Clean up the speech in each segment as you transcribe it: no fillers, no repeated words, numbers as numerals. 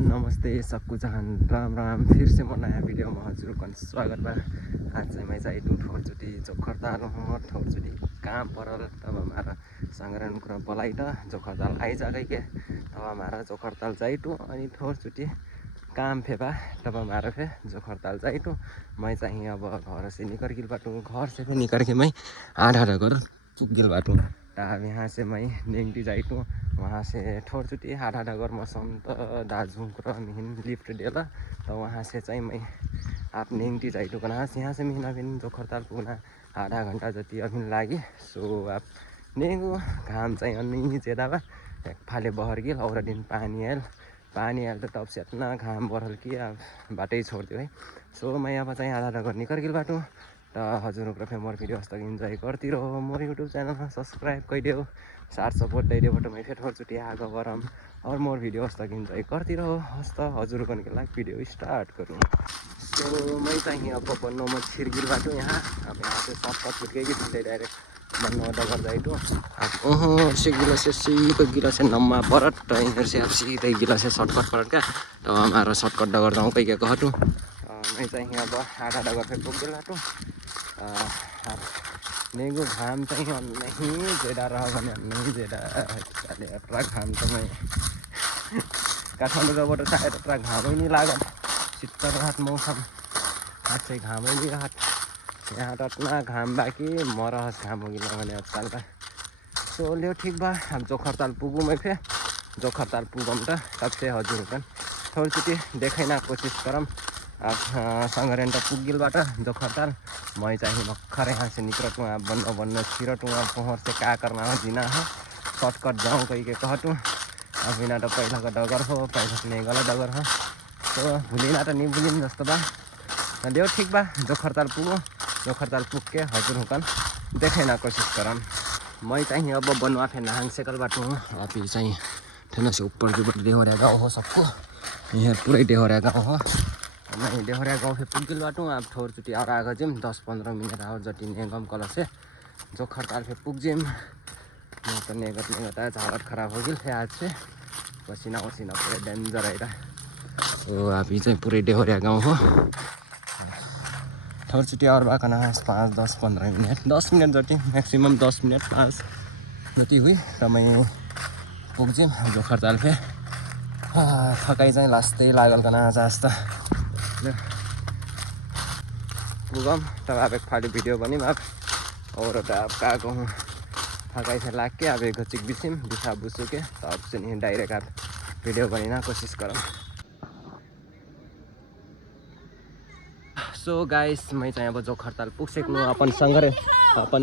नमस्ते सबको जहान राम राम। फिर से म नयाँ भिडियोमा हजुरको स्वागत बा। आज चाहिँ मैं जाइटु ठोरचुटी जोखरताल ठोरचुटी काम परल तब हमारा संग्रहण कुरा बोलाई त जोखरताल आइजागै के तब हमारा जोखरताल जाइटु अनि ठोरचुटी काम फेबा तब हमारा फे जोखरताल जाइटु। मैं चाहिँ अब घर से निकल गिल बाटू, घर से भी निकल के मैं आधा घर चुक गिल बाटू। तब यहाँ से मैं नेंगटी जाइटू, वहाँ से ठोरचुटी आधा घर मौसम तो दार्जिलिङ र मिहिन लिफ्ट डेला। तो वहाँ से चाहिँ मैं आप नेंगटी जाइटू कना यहाँ से मिहिन अभी जोखरताल पुगना आधा घंटा जति अभी लागी। सो आप नेंगू घाम चाहिँ अन्नी ज्यादा बा एक फाले बहर गिल और दिन पानी आयल तो तब से इतना घाम बढ़ल कि अब बाटै छोड़ दियो है। सो मैं अब चाहिँ आधा घर निकल गिल बाटू। तो हजुरको फेरि मोर भिडियो तक इन्जॉय करती रहो। मोर यूट्यूब चैनल में सब्सक्राइब कर दियो, साथ सपोर्ट दे दियो। मैं फिर ठोरचुटी आगे गरम और मोर वीडियो तक इन्जॉय करती रहो। हस्त हजुर के लाइक वीडियो स्टार्ट करूँ। सो मैं चाहिँ अब बन्नो में छिरगिल बाटो यहाँ। अब यहाँ से सब छुटके कि सीधे डायरेक्ट बन्नो डगर जाइटो। अब से गिला से सीधे गिला से नम्मा परत इधर से अब सीधे गिला से शॉर्टकट परत क्या। तो हमारा शॉर्टकट डगर जाऊँ कहीं क्या कहटू। मैं चाहिँ अब आधा डगर फिर पुगेल बाटो। नेगो घाम चाहिँ नहीं ज्यादा रह भने नहीं ज्यादा यत्रा घाम त मैं काठमाडौँ गबाट सायद यत्रा घामै नहीं लागत। शीतल रहत मौसम, आज चाहिँ घामै नहीं रहत। यहाँ त इतना घाम बाकी मरहस घाम होगी भने आजकल का। सो लियो ठीक बा, हम जोखरताल पुगूँ मैं फिर जोखरताल पुगम त तब से हजुर कन ठोरचुटी देखैना कोशिश करम। अब संग्रहण त पुगिलबाट जोखरताल मैं चाहिँ भर्खर यहाँ से निकलटूँ। आप बन्न छिरटूँ अब पहुँच से क्या करना हो जीना है शॉर्टकट जाऊँ कहीं के कहटूँ। अब बिना तो पहला का डगर हो, पहला नहीं गला डगर हो तो भूलिना तो नहीं भूलिन जस्तो बा। देव ठीक बा, जोखरताल पुगो। जोखरताल पुग के हजुर हुकन देखेना कोशिश करम। मैं चाहिँ अब बनवा फे नहाङ सेकल बाटो अभी चाहिँ ठेना से ऊपर जो डेहोरिया गाँव हो सबको यहाँ पूरे डेहोरिया गाँव हो। मैं डेहोरिया गाँव से पुगिल बाटू। आप ठोरचुटी और आगे जिम 10-15 मिनट और जति नेगम कल से जोखरताल से पुग जिम। मैं तो नेगत आज हालत खराब हो गई थे आज से पसीना पूरे डेंजर आएगा। तो अभी चाहिँ पूरे डेहोरिया गाँव हो। ठोरचुटी और बाकना 5-10-15 मिनट 10 मिनट जति मैक्सिमम 10 मिनट 5 जति हुई। तो मैं पुग जिम जोखरताल पे थकाइ चाहिँ लास्टै लागल कना आज जस्तो पुगम। तब आप एक फाली वीडियो बनी आप और आप क्या कहूँ थकाई से लाग के अब एक चिक बिसिम बिछा बुसू के तब से नहीं डायरेक्ट आप वीडियो बनीना कोशिश करो। सो गाइस मैं चाहिँ अब जोखरताल पुगसेक्नु अपन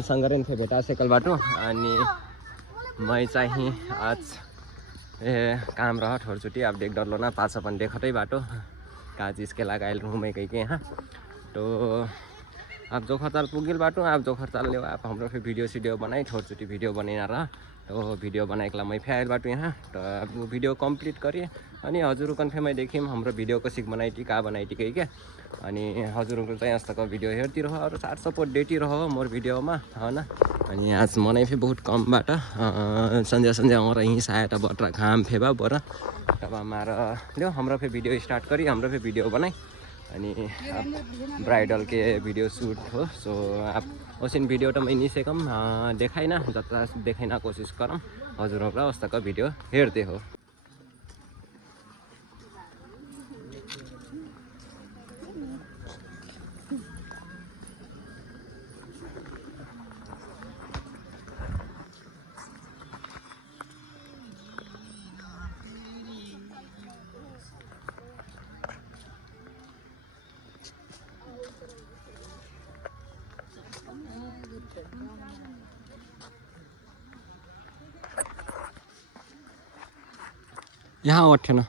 संग्रहण थे भेटा सेकल बाटो। अनि मैं चाहिँ आज काम रह ठोरचुटी अब देख डर लो ना पास अपन देखते बाटो का चीज़ के लगाए रूम में कहीं के यहाँ। तो आप जोखरताल पुगिल बाटो। आप जोखरताल ले आप हम फिर वीडियो बनाई ठोरचुटी वीडियो बना रहा। तो वीडियो बनाएला मैं फिर आयल बाटो यहाँ। तो अब वो वीडियो कंप्लीट करिए अनि हजुर कन फिर मैं देखिए हाम्रो वीडियो को सिक बनाई का बनाई कहीं के। अनि हजुर चाहिँ आजतक वीडियो हेर्ती रहो और साथ सपोर्ट देती रहो मोर वीडियो में है ना। अनि आज मनै फिर बहुत कम बाट संजय और यहीं शायद अब अट्रा घाम फेबा बर तब हमारा लो हाम्रो फिर वीडियो स्टार्ट करी हाम्रो फिर वीडियो बनाई अनि ब्राइडल के वीडियो शूट हो। सो आप उसिन वीडियो तो मैं नहीं सेकम देखाइना जता देखाइना कोशिश करम हजुर अवस्था का वीडियो हेरते हो। यहाँ अट्ठेन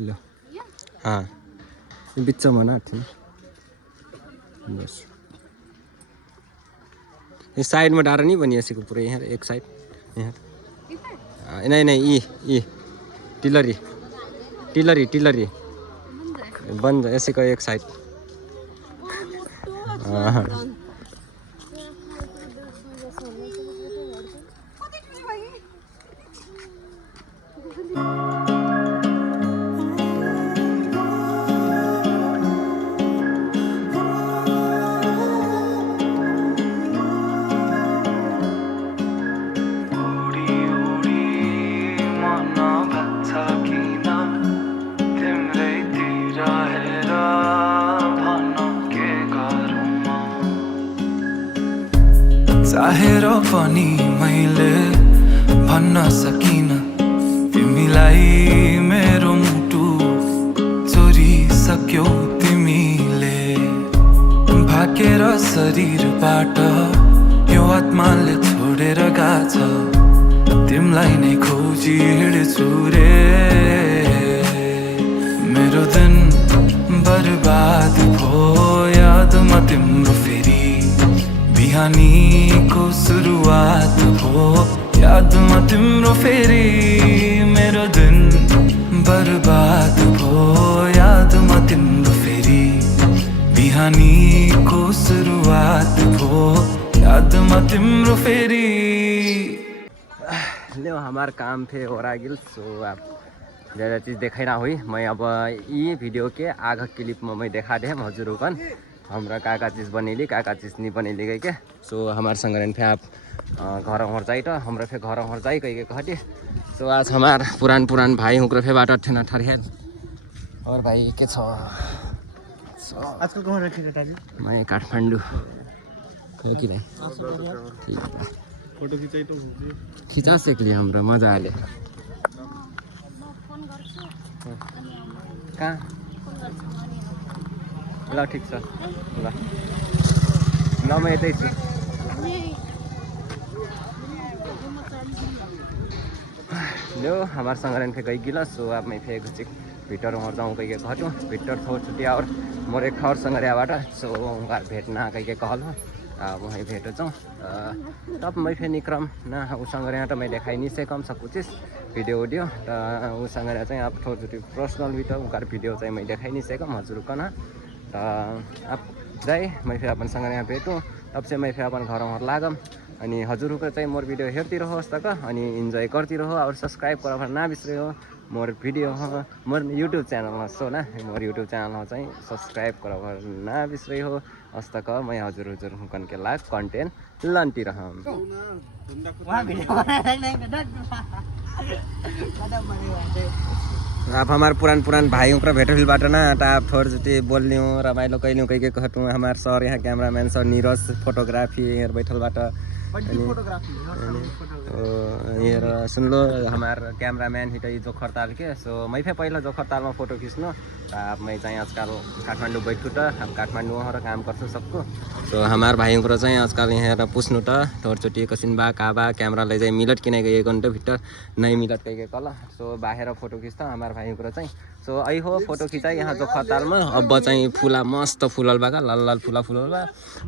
लो हाँ बिच में ना बस ये साइड में डारा नहीं बनी ऐसे को पूरे यहाँ एक साइड यहाँ नहीं ये टिलरी बंद ऐसे का एक साइड। चाहेर पनि मैले भन्न सकिन तिमीलाई मेरो मुटु चोरिसक्यौ तिमीले भाकेर शरीरबाट यो आत्माले छोडेर गाछ तिमीलाई नै खोजी हिँड्छु रे मेरो दिन बर्बाद भो यादमा तिम्रो फेरि बिहानीको सुरुवात भो यादमा तिम्रो फेरि मेरो दिन बर्बाद भो यादमा तिम्रो फेरि बिहानीको सुरुवात भो यादमा तिम्रो फेरि लो हमार काम थे हो रहा गिल सो आप ज़्यादा चीज़ देखा ना हुई मैं अब ये वीडियो के आगे क्लिप में मैं देखा दे हजुरों कन हमरा का चीज़ बनेली का चीज़ नहीं बनेली गई के सो हमारे संगठन पे आप घर हर जाए तो हमरा फे घर हर जाए कहीं के कहती सो आज हमार पुरान भाई हुक्र फे बाटा ठेना ठरियाल और भाई के छ आजकल कहाँ रखेगा ताजी? मैं काठमाडौँ हो कि नहीं फोटो खिचाई तो खिचा सेक्ली हाम्रो मजा आले कहाँ ल ठिक छ ल म यतै छु लो हमार संगठन फे गई गिला सो अब मैं फे कुछ भीतर और जाऊँ कहीं के घटो भीतर थोड़ी छुट्टी और मोर एक और संगरिया बाटा सो उनका भेटना कहीं के कहल हो वहीं भेटो जाऊँ तब मैं फे निक्रम ना उ संगरिया तो मैं देखाई नहीं से कम सब कुछ वीडियो वीडियो तो उ संगरिया चाहिए आप थोड़ी छोटी पर्सनल भी तो उनका वीडियो चाहिए मैं देखाई नहीं से कम हजुर कना अब जाए मैं फिर अपन संगरिया भेटूँ तब से मैं फिर अपन घर और लागम अनि हजुरको चाहिँ मोर भिडियो हेर्ती रहोस् तक अनि इन्जॉय करती रहो और सब्सक्राइब कर ना बिसरे हो more video more YouTube channel so ना मोर यूट्यूब चैनल चाहिँ सब्सक्राइब कर ना बिसरे हो हस्तक मैं हजुर हुकन के लाग कंटेंट लंटी रहम अब हमार पुरान भाई उनका भेटोबाट ना आप थोड़ी जति बोल्यौँ रमाइलो कैल्यौँ कहीं के कहटूँ हमार सर यहाँ कैमरामैन सर नीरज फोटोग्राफी यहाँ बैठलबाट ये सुन लो हमारे कैमरामैन हिट जो खरताल के सो मैं फे पहला जो खरताल में फोटो खींचनो अब मैं चाहिए आजकल काठमाडौँ बैठू तो हम काठमाडौँ वहाँ काम गर्छु सबको सो हमारे भाइयों को चाहिए आजकल यहाँ पुछ्नु त थोरचोटि कसिन बा का बा कैमरा ले जाए मिलट किन गए घंटे भीतर नहीं मिलट कहीं कल सो बाहर फोटो खींचता हमारे भाइयों को चाहिए सो आई हो फोटो खिंचाई यहाँ जो खरताल में अब चाहिए फूला मस्त फूलल बा का लाल लाल फूला फूलल बा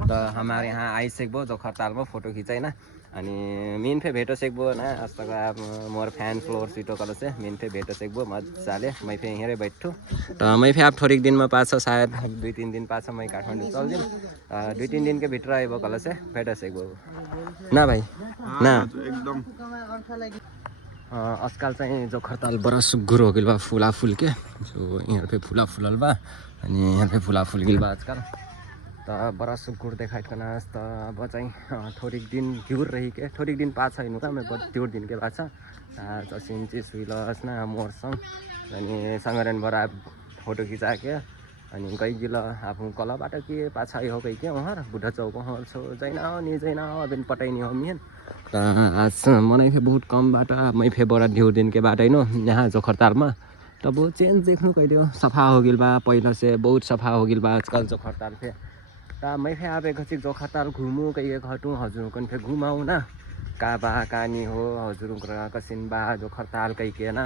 तो हमारे यहाँ आई सेकबो जो खरताल में फोटो खिंचाई ना अनि मेन फे भेटो सेकबो ना अस्ता का मोर फैन फ्लोर सीटो कल से मेन फे भेटो सेकबो मजाले मैं फे यहीं बैठू तो मैं फे आप थोड़ी दिन में पाछ शायद 2-3 दिन पाछ मैं काठमाडौँ चल जाऊँ 2-3 दिन के भीतर आइबो कल से भेटो सेकबो ना भाई ना एकदम आजकल चाहिँ जो खरताल बड़ा सुग्घर हो गइल बा फूला फूल के जो यहाँ पे फूला फूलल बा अनि यहाँ पे फूला फूल गइल बा आजकल तो बड़ा सुग्घर देखाइत कना त अब चाहिँ थोड़ी दिन घिउर रही के थोड़ी दिन पाछ हैन का मैं त्यो दिन के पाछ जसिन चाहिँ सुइलस ना मोरसँग अनि संगरन बरा फोटो खिचा के अनि गई गिल आफू कलाबाट के पाछ हो गई के वहाँ बुढ़ा चौक वहाँ छो जैना नि जैना अबिन पटाइनी हो मिन आज मनै फे बहुत कम बाटा मैं फे बड़ा ढेउ दिन के बाटै नो यहाँ जो खरताल में तब वो चेंज देखनु कहिदियो सफा हो गिल बा पहिला से बहुत सफा हो गिल बा आजकल जो खरताल फे ता मैं फे आबे गछि जो खरताल घुमू कहिए घटू हजुर कन फे घुमाऊ ना का बा कानी हो हजुर कसिन बा जो खरताल कहि के ना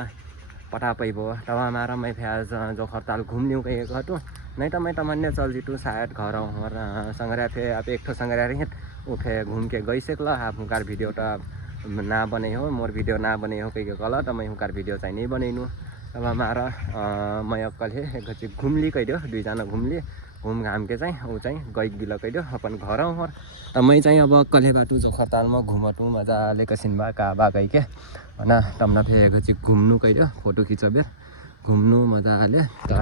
पटा पैबो तब हमारा मैं फे आज जो खरताल घूम लिऊँ कहिए घटू नहीं तो मैं तमन्ने चल जीतू शायद घर और संगरिया फे अब एक ठो संगरिया रही उ फे घूम के गई सेक आप हुकार वीडियो तो ना बने हो मोर वीडियो ना बने हो कहीं कल तो मैं हुकार वीडियो चाहिए नहीं बनैनु अब हमारा मैं अब कल है घूम ली कह दियो 2 जना घूम ली घूम घाम के चाहिँ ऊ चाहिँ गई गिल कह दियो अपन घर और तो मैं चाहिँ अब कले बाटू जो खरताल में घूमटू मजाले कसिन बा का बा कह के ना तमना फे घूमनु कह दियो फोटो खिचबे घूमनु मजाले तो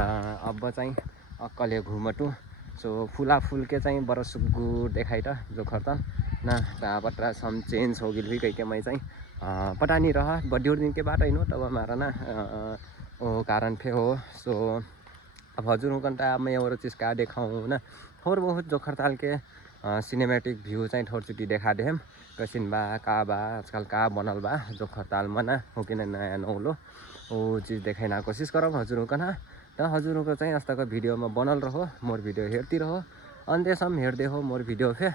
अब चाहिँ अक्कले घुमटू सो फूला फूल के चाहिँ बड़ा सुग्घर देखाई त जो खरताल ना पटरा सम चेंज हो गिल भी कह के मैं चाहिँ पटानी रह बड्योर दिन के बात है नो तब हमारा ना वो कारण फे हो सो अब हजुर कंटा मैं और चीज़ का देखाऊँ ना और बहुत जो खरताल के सिनेमेटिक भ्यू चाहिँ थोरचोटि देखादेम कैसिन बा का बा आजकल का बनल बा जोखरताल मना हो कि नया नौलो वो चीज़ देखाइना कोशिश करब हजुर कना त हजुर को चाहिँ आजतक भिडियो में बनल रहो मोर भिडियो हेर्ती रहो अन्त्यसम्म हेर्दै हो मोर भिडियो फे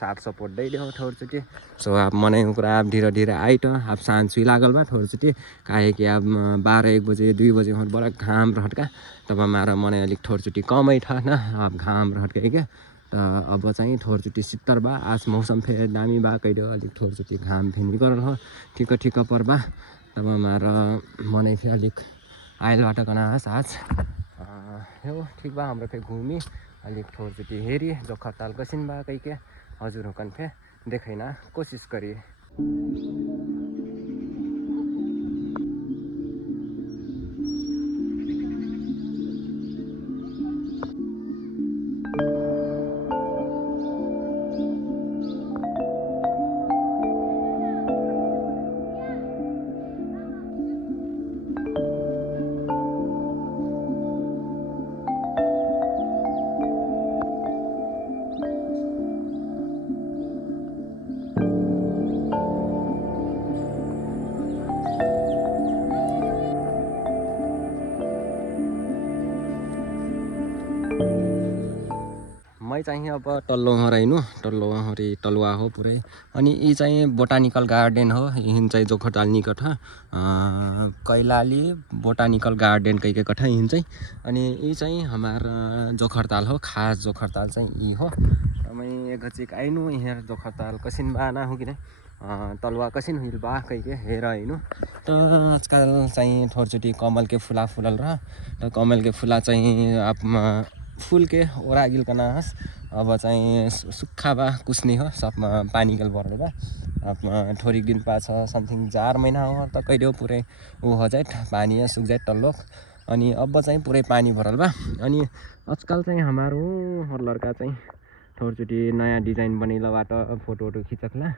साथ सपोर्ट दै हो थोरचोटि सो अब मनै कुरा अब धीरे धीरे आइट अब सांझ सुई लागल बा थोरचोटि काहे कि अब 12-1 बजे 2 बजे बड़ा घाम रहटका तब हमारा मनै अलिक थोरचोटि कमै था न अब घाम रहटका क्या त अब चाहिँ थोरचोटि शीतल बा आज मौसम फे दामी बा कहिदो अलिक थोरचोटि घाम फे निकल हो ठिक पर बा तब हमारा मनै फे अलिक आइल बाट कना आज हो ठीक बा हाम्रो फे घूमी अलिक थोरचोटि हेरी जोखरताल कसिन बा कैके हजुर हुकन फे देखैना कोशिश करी मैं चाहिँ अब टल्लो हराइनु टल्लो हरी टलुवा हो पुरै अनि यी चाहिँ बोटानिकल गार्डन हो यिन चाहिँ जोखरताल निकट कैलाली बोटानिकल गार्डन कैके कठा यिन चाहिँ अनि यी चाहिँ हमार जोखरताल हो खास जोखरताल चाहिँ यी हो मैं एक गचिक आइनु यहाँ जोखरताल कसिन बा ना हो कि तलुवा कसिन हुइल बा कैके हेर हिँड्नु त आजकल चाहिँ थोरचोटि कमल के फुला फुलल रह त कमल के फुला चाहिँ अब फूल के ओरागिल कना हस अब चाहिँ सुक्खा बा कुस्नी हो सबमा पानी गल भर्ने बा अब थोड़ी दिन पाछ समथिङ 4 महिना हो त कहिदे पुरै उ हो जाए पानी सुख जाए टल्लो अनि अब चाहिँ पुरै पानी भरल बा अनि आजकल चाहिँ हमारो हर लड़का चाहिँ थोरचोटि नयाँ डिजाइन बनैलाबाट फोटो खिचकला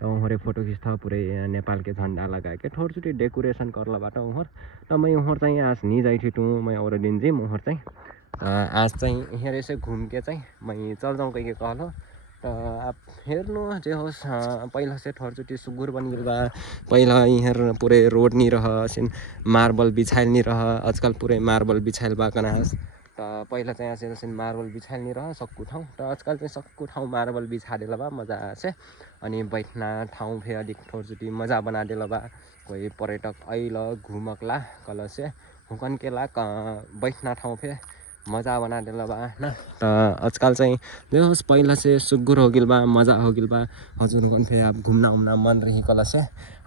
त उहरे फोटो खिच्था पुरै नेपाल के झंडा लगा के थोरचोटि डेकोरेशन करलाबाट उहर त मैं उहर चाहिँ आज नि जाइ छिटु मैं और दिन जिम उहर चाहिँ आज चाहिँ यहाँ ऐसे घूम के चाहिँ मैं चल जाऊँ कहीं कहल हो तो आप हेर्नु जे होस् पहिला से थोरचोटि सुगुर बन गल बा पहिला यहाँ पूरे रोड नहीं रह सिन मार्बल बिछाइल नहीं रह आजकल पूरे मार्बल बिछाइल बा कना हस तो पहिला चाहिँ आज सिन मार्बल बिछाइल नहीं रह सक्कु ठाउँ तो आजकल चाहिँ सक्कु ठाउँ मार्बल बिछा देला बा मजा से अनि बैठना ठाउँ फे अलिक थोरचोटि मजा बना देला बा कोही पर्यटक आइल घुमकला कल से हुकन के ला बैठना ठाउँ फे मजा बना देला बा न त आजकल चाहिँ जे होस् पहिला से सुगुर हो गिल बा मजा हो गिल बा हजुर कन फे अब घूमना मन रही कल से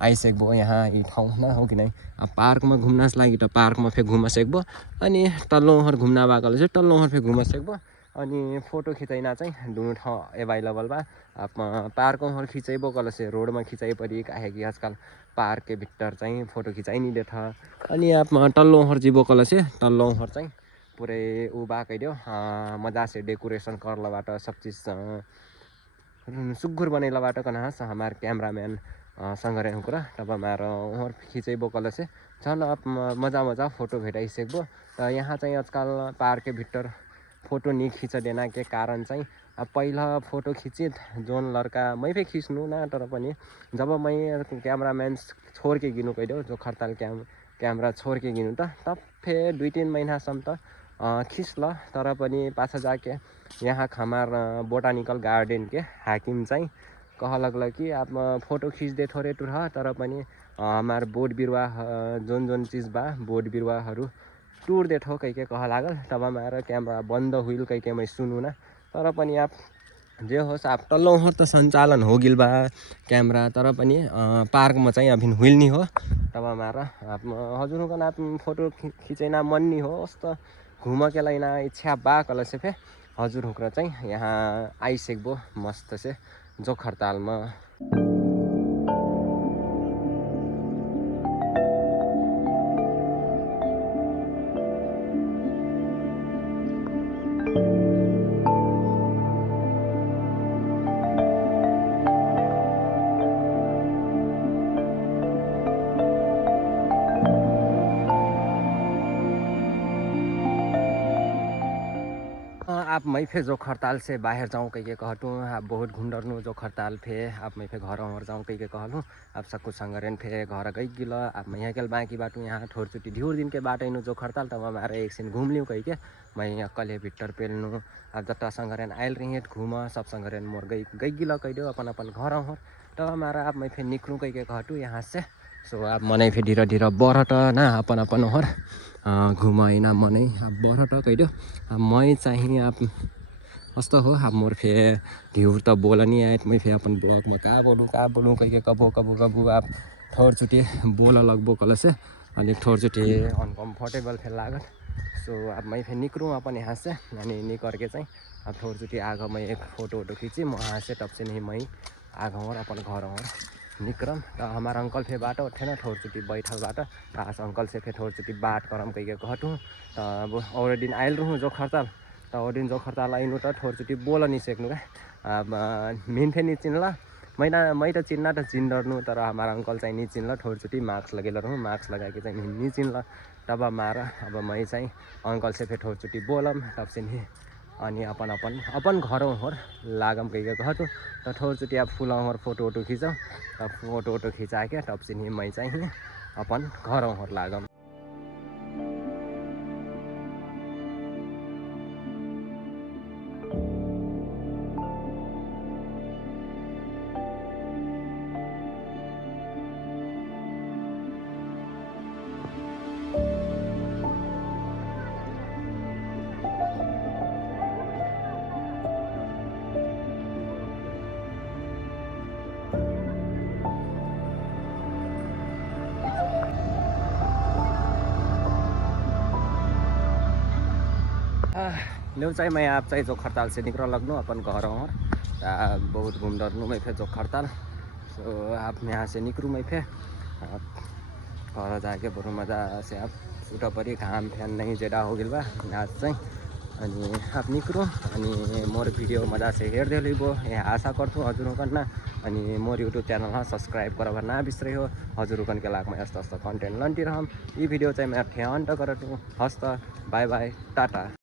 आइसक्बो यहाँ ई ठाउँ न हो कि नै अब पार्क में घूमना लागि त पार्क में फे घुम सकबो अनि टल्लोहर घुमना बा कल से टल्लोहर फे घुम सकबो अनि फोटो खिचैना चाहिँ दुनु ठाउँ एभाइलेबल बा अब पार्क में खिचैबो कल से रोड में खिचाइ परी काहे कि आजकल पार्क के भीतर चाहिँ फोटो खिचाइ नि देथ अनि अब टल्लोहर जीबो कल से टल्लोहर चाहिँ पूरे उ बा कहिदियो मजा से डेकोरेशन करलाबाट सब चीज सुगुर बनैलाबाट कना हमार कैमरामैन संगरे हुकरा तब हमार और खिचैबो कल से चल अब मजा फोटो भेटाइ सकबो त यहाँ चाहिँ आजकल पार्क के भीतर फोटो नहीं खींच देना के कारण चाहिँ अब पहिला फोटो खिचित जोन लड़का मै फे खिच्नु ना तर पनि जब मैं कैमरामैन छोड़ के गिनु कहिदियो जोखरताल कैमरा छोड़ के गिनु तब फे 2-3 महीनासम्म त खिच्ल तर पनि पाछा जाके यहाँ हमार बोटानिकल गार्डन के हाकिम चाहिँ कह लगल कि अब फोटो खींच दे थोड़े टुर तर पनि हमार बोट बिरुवा जोन चीज बा बोट बिरुवाहरू टूर दे ठो कह लागल तब हमारा कैमरा बंद हुई कह मैं सुनू ना तर पनि आप जे होस् आप टल्लोहर त संचालन हो गिल बा कैमरा तर पनि पार्क में चाहिँ अभिन हुइल नहीं हो तब हमारा आप हजुर का आप फोटो खिचैना मन नहीं हो तो घूम के लाइना इच्छा बा कल से फे हजुर हुक्र चाहिँ यहाँ आइसक्बो मस्त से जोखरताल में आप मैं फिर जो खरताल से बाहर जाऊँ कह के कहतूँ आप बहुत घुंडरनू जो खरताल फे आप मैं फिर घर और जाऊँ कह के कहलूँ आप सबको संगरेन फे घर गई गिल आप मैं यहाँ के बाँकी बाटू यहाँ थोड़ी चुटी ढ्यूर दिन के बाट इनू जो खरताल तब हमारे एक सीन घूम लियूँ कह के मैं यहाँ कल भिट्टर पेलनू अब जता संगरेन आयल रही घूम सब संगरेन मोर गई गिल कह दो अपन अपन घर और तब हमारा आप मैं फिर निकलूँ कह के कहतूँ यहाँ से सो आप मनै फिर धीरे धीरे बढ़त ना अपन अपन हर घुमाइना मनै अब बढ़त कह दो मैं चाहिए आप कस्तो हो अब मोर फे ढ्यूर त बोल नहीं आए मैं फिर अपन ब्लॉग में का बोलूँ कह के कबो आप थोड़ चुटी बोल लगभग कल से अलिक थोड़ चुटी अनकम्फर्टेबल फिर लागत सो अब मैं फिर निकलूँ अपन यहाँ से अनि निकल के चाहिँ अब थोड़ चुटी आगे मैं एक फोटो खींची वहाँ से तब से नहीं मैं आगे और अपन घर और निक्रम त हमारा अंकल फे बाटो उठेन थोड़ चुटी बैठल बाट आस अंकल से फे थोड़ चुटी बाट करम कह के कहतूँ त अब और दिन आयल रहूँ जो खरताल त और दिन जो खरताल आइनु त थोड़ चुटी बोल नहीं सक्नु क्या अब मेन फे नहीं चिन्ला मैं त चिन्ना त चिन्डर्नु तर हमारा अंकल चाहिँ नहीं चिन्ला थोड़ चुटी मास्क लगेल रहूँ मास्क लगा के चाहिँ नहीं चिन्ला तब हमारा अब मैं चाहिँ अंकल से फे थोड़ चुटी बोलम तब से नहीं अनि अपन घरों और लागम कह के कहतूँ तो थोड़ चुटी आप फूलों और फोटो खींचो तब फोटो खिंचा के तब से नहीं मैं चाहिए अपन घरों और लागम लो चाहिँ मैं आप चाहिँ जो खरताल से निकल लगनू अपन घर और बहुत घूम डरनू मैं फिर जो खरताल सो आप यहाँ से निकलूँ मैं फिर घर जाके बरु मजा से आप छुटा परी घाम फ्यान नहीं ज्यादा हो गया आज चाहिँ अनि आप निकलूँ अनि मोर वीडियो मजा से हेर्दै लिबो यहाँ आशा गर्छु हजुरकन अनि मोर यूट्यूब चैनल सब्सक्राइब करवा ना बिसरे हो हजुरकन के लाग में यस्तो कन्टेन्ट लन्टी रहम यी भिडियो चाहिँ मैं ठ्यान्ट गरटू हस्त बाय बाय टाटा।